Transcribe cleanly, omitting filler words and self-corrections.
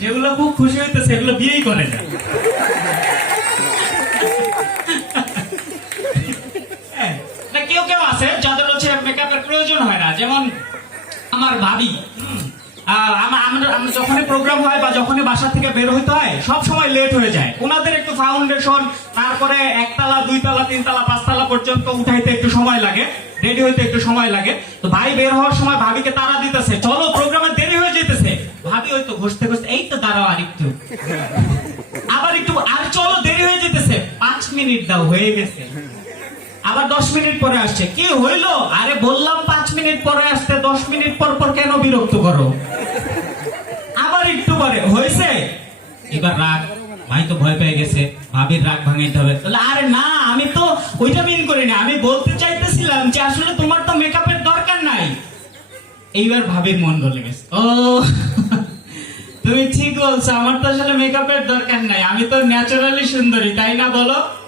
যেগুলো খুব খুশি হইতে সেগুলো বিয়েই করে না। কেউ কেউ আছে যাদের হচ্ছে মেকআপের প্রয়োজন হয় না, যেমন আমার ভাবি। আমরা যখনই প্রোগ্রাম হয় বা যখনই বাসা থেকে বের হইতে হয় সব সময় লেট হয়ে যায়। ওনাদের একটু ফাউন্ডেশন, তারপরে একতলা, দুইতলা, তিনতলা, পাঁচতলা পর্যন্ত উঠাইতে একটু সময় লাগে, রেডি হইতে একটু সময় লাগে। তো ভাই বের হওয়ার সময় ভাবিকে তাড়া দিতেছে, চলো প্রোগ্রামে দেরি হয়ে যেতেছে। ভাবি হয়তো ঘষতে ঘষতে, এই তো দাঁড়াও আর একটু, আবার একটু, আর চলো দেরি হয়ে যেতেছে, 5 মিনিট দাও, হয়ে গেছে। আবার 10 মিনিট পরে আসছে, কি হইলো? আরে বললাম 5 মিনিট পরে আসতে, 10 মিনিট পর পর কেন বিরক্ত করো? আবার একটু পরে হয়েছে, এবার রাগ। ভাই তো ভয় পেয়ে গেছে, ভাবির রাগ ভাঙাইতে হবে। তাহলে আরে না, আমি তো ওইটা মিন করিনি, আমি বলতে চাইতেছিলাম যে আসলে তোমার তো মেকআপের দরকার নাই। এইবার ভাবির মন গলে গেছে, ও তুমি ঠিক বলছো, আমার তো আসলে মেকআপের দরকার নাই, আমি তো ন্যাচারালি সুন্দরী, তাই না বলো?